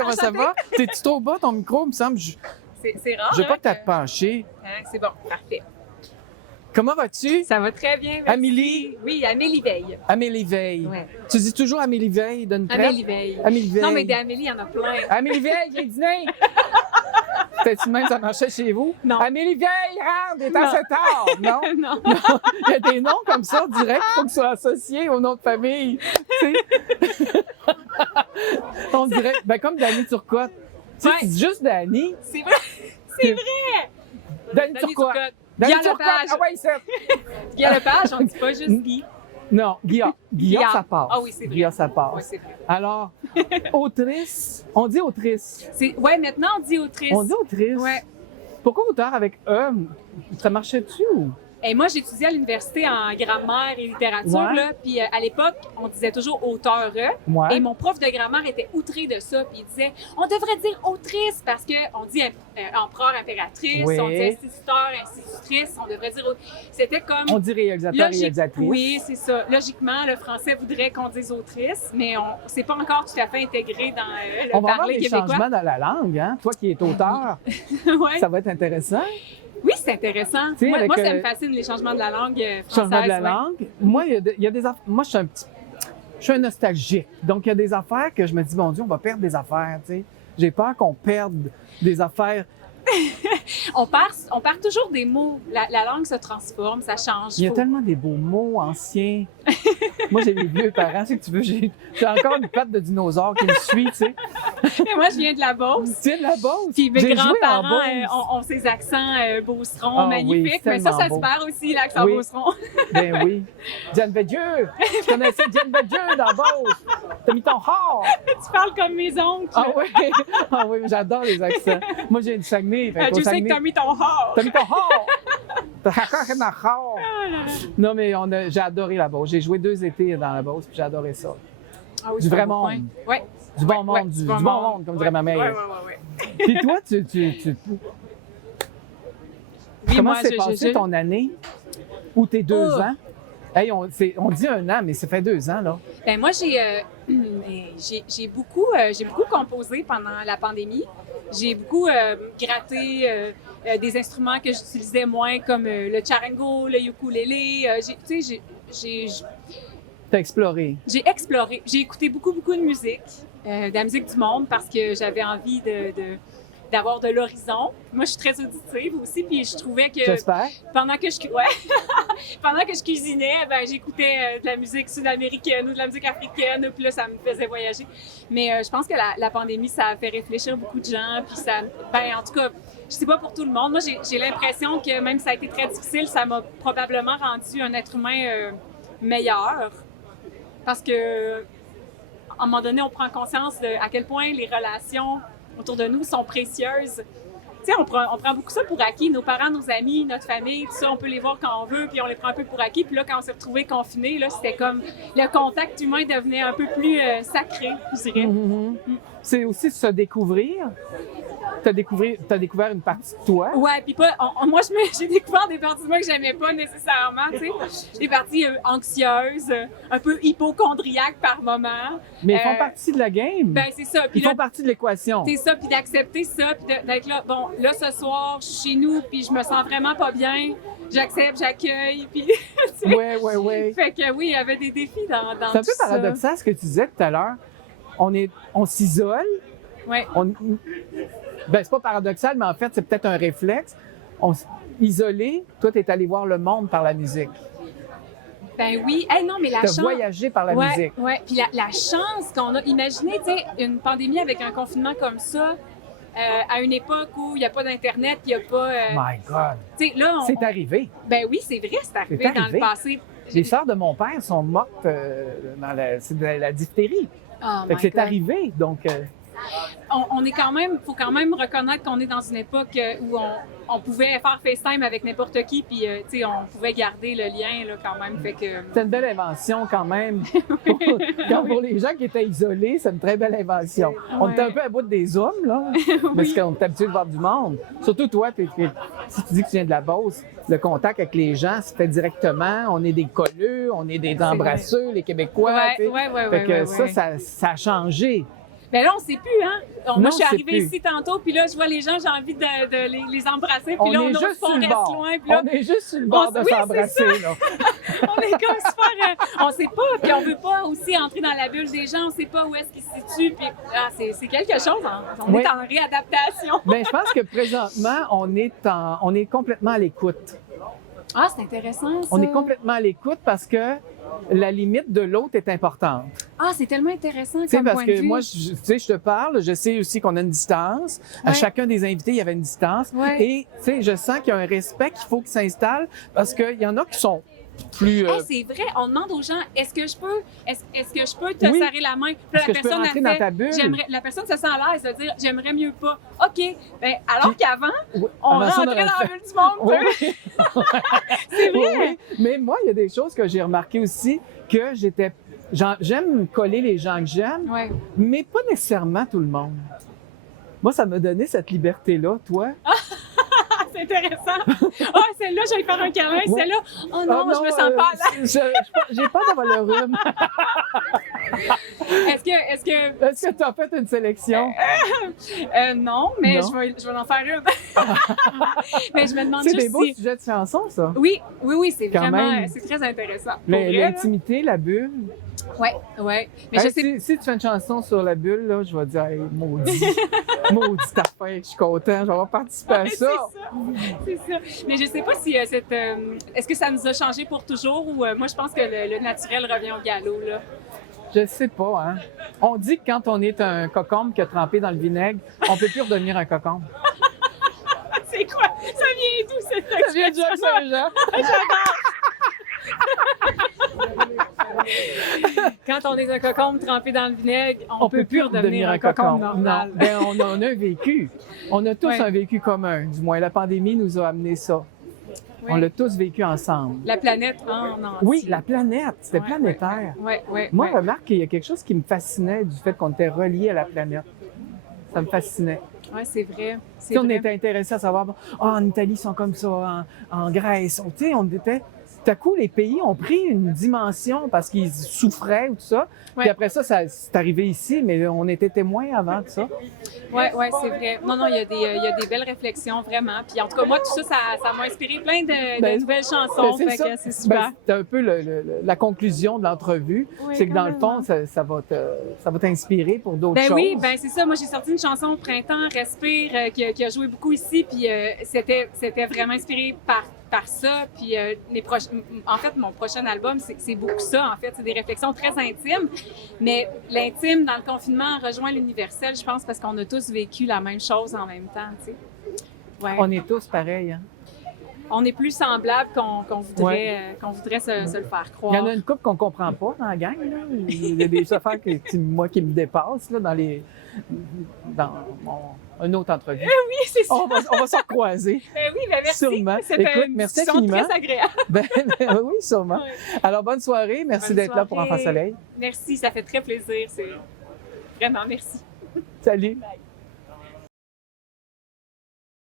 comment ça va? T'es-tu trop bas, ton micro, il me semble? C'est rare. Je veux pas que t'as te pencher. C'est bon, parfait. Comment vas-tu? Ça va très bien, merci. Amélie? Oui, Amélie Veil. Amélie Veil. Ouais. Tu dis toujours Amélie Veil d'une traite? Amélie Veil. Amélie Veil. Non, mais des Amélie, il y en a plein. Amélie Veil, j'ai dîné! Peut-être même ça marchait chez vous? Non. Amélie Veil, rentre, il est à 7 heures! Non? Non. Non. Il y a des noms comme ça, direct, il faut qu'ils soient associés au nom de famille. Tu sais? On dirait, ben comme Dany Turcotte. Tu sais, Ouais. tu dis juste Dany. C'est vrai. C'est vrai. Dany Dany Turcotte. Turcotte. Dany Guy Turcotte, Lepage. ah ouais, c'est... Guy Lepage, on dit pas juste Guy. Non, Guilla. Guilla, Guilla. ça passe. Ah oui, c'est vrai. Guilla, ça passe. Oui, c'est vrai. Alors, autrice, on dit autrice. Ouais, maintenant, on dit autrice. On dit autrice. Ouais. Pourquoi auteur avec E? Ça marchait-tu ou? Et moi, j'étudiais à l'université en grammaire et littérature, Ouais. là, puis à l'époque, on disait toujours auteur. Ouais. Et mon prof de grammaire était outré de ça, puis il disait on devrait dire autrice parce qu'on dit empereur, impératrice, Oui. on dit instituteur, institutrice, on devrait dire. C'était comme. On dit réalisateur, réalisatrice. Oui, c'est ça. Logiquement, le français voudrait qu'on dise autrice, mais c'est pas encore tout à fait intégré dans le On va avoir parler des québécois. changements dans la langue, hein? Toi qui es auteur, Ouais. ça va être intéressant. Oui, c'est intéressant. Tu sais, Moi, avec, ça me fascine, les changements de la langue française. Changement de la ouais. langue. Moi, il y a des affaires. Moi, je suis un nostalgique. Donc, il y a des affaires que je me dis, mon Dieu, on va perdre des affaires, tu sais. J'ai peur qu'on perde des affaires. On perd toujours des mots. La langue se transforme, ça change. Il y a tellement des beaux mots anciens. Moi, j'ai des vieux parents, c'est que tu veux, j'ai encore une patte de dinosaure qui me suit, tu sais. Et moi, je viens de la Beauce. Tu viens de la Beauce? Puis mes J'ai joué en grands-parents Beauce. ont ces accents beaucerons Ah oui, magnifiques. c'est Mais ça tellement se beau. perd aussi, l'accent Oui. beauceron. Ben oui. Diane Bédieu! Je connaissais Diane Bédieu dans Beauce! T'as mis ton hors! Tu parles comme mes oncles. Ah oui! Ah oui, j'adore les accents. Moi, j'ai du Saguenay. Fait qu'au Tu sais que Saguenay- t'as mis ton hors. T'as mis ton hors! T'as raconté ma hors! Non, mais j'ai adoré la Beauce. J'ai joué 2 étés dans la Beauce, puis j'ai adoré ça. Ah oui, Du c'est vrai un beau monde. coin. Ouais. Du bon Ouais, monde, ouais, du bon monde, comme dirait ma mère. Ouais. Puis toi, Oui, comment moi, s'est passée ton année ou tes 2 Oh. ans? Hey, on dit 1 an, mais ça fait 2 ans, là. Ben moi, j'ai beaucoup composé pendant la pandémie. J'ai beaucoup gratté des instruments que j'utilisais moins, comme le charango, le ukulélé. J'ai T'as exploré. exploré. J'ai écouté beaucoup de musique, de la musique du monde, parce que j'avais envie d'avoir de l'horizon. Moi, je suis très auditive aussi, puis je trouvais que J'espère. pendant que pendant que je cuisinais, ben j'écoutais de la musique sud-américaine ou de la musique africaine, puis là, ça me faisait voyager. Mais je pense que la pandémie, ça a fait réfléchir beaucoup de gens, puis ça, ben en tout cas, je sais pas pour tout le monde. Moi, j'ai l'impression que même si ça a été très difficile, ça m'a probablement rendu un être humain meilleur, parce que à un moment donné, on prend conscience de à quel point les relations autour de nous sont précieuses. Tu sais, on prend beaucoup ça pour acquis. Nos parents, nos amis, notre famille, tout ça, on peut les voir quand on veut, puis on les prend un peu pour acquis. Puis là, quand on s'est retrouvés confinés, là, c'était comme le contact humain devenait un peu plus sacré, je dirais. C'est aussi se découvrir. T'as découvert une partie de toi. Ouais, puis pas. Moi, j'ai découvert des parties de moi que j'aimais pas nécessairement, tu sais. Des parties anxieuses, un peu hypochondriaques par moment. Mais ils font partie de la game. Ben, c'est ça. Puis Ils là, font partie de l'équation. c'est ça, puis d'accepter ça, puis d'être là. Bon, là, ce soir, je suis chez nous, puis je me sens vraiment pas bien. J'accepte, j'accueille, puis. Tu sais. Ouais. Fait que oui, il y avait des défis dans C'est un peu tout ça. paradoxal ce que tu disais tout à l'heure. On s'isole. Ouais. Ben, c'est pas paradoxal, mais en fait, c'est peut-être un réflexe. Isolé, toi, t'es allé voir le monde par la musique. Ben oui. Hey, non, mais la T'as chance. voyagé par la musique. Ouais. Puis la chance qu'on a. Imaginez, tu sais, une pandémie avec un confinement comme ça, à une époque où il n'y a pas d'Internet, il n'y a pas. My God. Tu sais, là, C'est arrivé. Ben oui, c'est vrai, c'est arrivé C'est dans arrivé. le passé. Les sœurs de mon père sont mortes c'est de la diphtérie. Oh Fait que my c'est God. arrivé, donc... On est quand même, faut quand même reconnaître qu'on est dans une époque où on pouvait faire FaceTime avec n'importe qui, puis tu sais, on pouvait garder le lien là quand même. Fait que C'est une belle invention quand même. Pour les gens qui étaient isolés, c'est une très belle invention. On Ouais. était un peu à bout des zooms, là, parce qu'on est habitué de voir du monde. Surtout toi, si tu dis que tu viens de la Beauce, le contact avec les gens se fait directement. On est des colleux, on est des embrasseux, les Québécois. Ouais, tu sais. ouais. Fait que ça a changé. Ben là, on sait plus, hein? Moi, Non, je suis on sait arrivée plus. ici tantôt, puis là, je vois les gens, j'ai envie de les embrasser, puis On là, est on juste sur le reste bord. loin, puis là, On est juste sur le bord de oui, c'est s'embrasser, là. on est comme super... on sait pas, puis on veut pas aussi entrer dans la bulle des gens, on sait pas où est-ce qu'ils se situent, puis c'est quelque chose, hein? On Oui. est en réadaptation. Ben, je pense que présentement, on est complètement à l'écoute. Ah, c'est intéressant, ça. On est complètement à l'écoute parce que la limite de l'autre est importante. Ah, c'est tellement intéressant Tu sais, comme parce point de que vue. moi, tu sais, je te parle, je sais aussi qu'on a une distance. À Ouais. chacun des invités, il y avait une distance. Ouais. Et, tu sais, je sens qu'il y a un respect qu'il faut qu'il s'installe parce qu'il y en a qui sont plus... Hey, c'est vrai, on demande aux gens, est-ce que je peux te Oui. serrer la main? Puis là, Est-ce que je peux rentrer dans ta bulle? La personne se sent à l'aise de dire, j'aimerais mieux pas. OK. Ben, alors qu'avant, Oui. on Avant ça, rentrait aurait dans fait- la bulle du monde. Oui. C'est Oui, vrai. oui. Mais moi, il y a des choses que j'ai remarquées aussi que j'aime coller les gens que j'aime, Ouais. mais pas nécessairement tout le monde. Moi, ça m'a donné cette liberté-là, toi. Ah, c'est intéressant. Ah, celle-là, je vais lui faire un câlin. Ouais. Celle-là, oh non, Ah je me sens pas là. J'ai pas d'avoir le rhume. Est-ce que, Est-ce que tu as fait une sélection? non, mais Non. je vais en faire une. Mais je me demande C'est juste des beaux si... sujets de chansons, ça. Oui, c'est Quand vraiment, même. c'est très intéressant. Pour vrai, là. L'intimité, la bulle. Ouais. Mais Hey, je sais si tu fais une chanson sur la bulle, là, je vais dire, hey, maudite affaire, je suis content, je vais avoir participé à Ouais, ça. c'est ça. Mais je sais pas si est-ce que ça nous a changé pour toujours ou moi je pense que le naturel revient au galop là. Je sais pas, hein. On dit que quand on est un cocombe qui a trempé dans le vinaigre, on peut plus redevenir un cocombe. C'est quoi? Ça vient d'où cette Ça vient de Jacques Saint-Jean. Quand on est un cocombe trempé dans le vinaigre, on peut plus redevenir un cocombe normal. Non. Ben, on en a un vécu. On a tous Ouais. un vécu commun. Du moins, la pandémie nous a amené ça. Oui. On l'a tous vécu ensemble. La planète en entier. Oui, la planète, c'était Ouais, planétaire. Ouais. Moi, remarque qu'il y a quelque chose qui me fascinait du fait qu'on était reliés à la planète. Ça me fascinait. Ouais, c'est vrai. Si on était intéressé à savoir, bon, en Italie, ils sont comme ça, en Grèce. Tu sais, on était. Tout à coup, les pays ont pris une dimension parce qu'ils souffraient ou tout ça. Ouais. Puis après ça, c'est arrivé ici, mais on était témoins avant de ça. Ouais, c'est vrai. Non, il y a des belles réflexions, vraiment. Puis en tout cas, moi, tout ça, ça m'a inspiré plein de Ben, nouvelles chansons. Ben, Fait ça. que c'est super. Ben, c'est un peu la conclusion de l'entrevue. Oui, C'est que dans le carrément. fond, ça va t'inspirer pour d'autres Ben choses. oui, ben c'est ça. Moi, j'ai sorti une chanson au printemps, Respire, qui a joué beaucoup ici, puis c'était vraiment inspiré par ça. Puis en fait, mon prochain album, c'est beaucoup ça. En fait, c'est des réflexions très intimes, mais l'intime dans le confinement rejoint l'universel, je pense, parce qu'on a tous vécu la même chose en même temps. Tu sais. Ouais. On est tous pareils. Hein? On est plus semblables qu'on voudrait, qu'on voudrait se le faire croire. Il y en a une couple qu'on comprend pas dans la gang. Là. Il y a des affaires qui me dépassent là, dans une autre entrevue. Oui, c'est ça. On va se recroiser. Ben oui, ben merci. Sûrement. C'était Écoute, une merci discussion infiniment. très agréable. Ben, oui, sûrement. Ouais. Alors, bonne soirée. Merci Bonne d'être là pour soirée. Enfant Soleil. Merci, ça fait très plaisir. Vraiment, merci. Salut. Bye.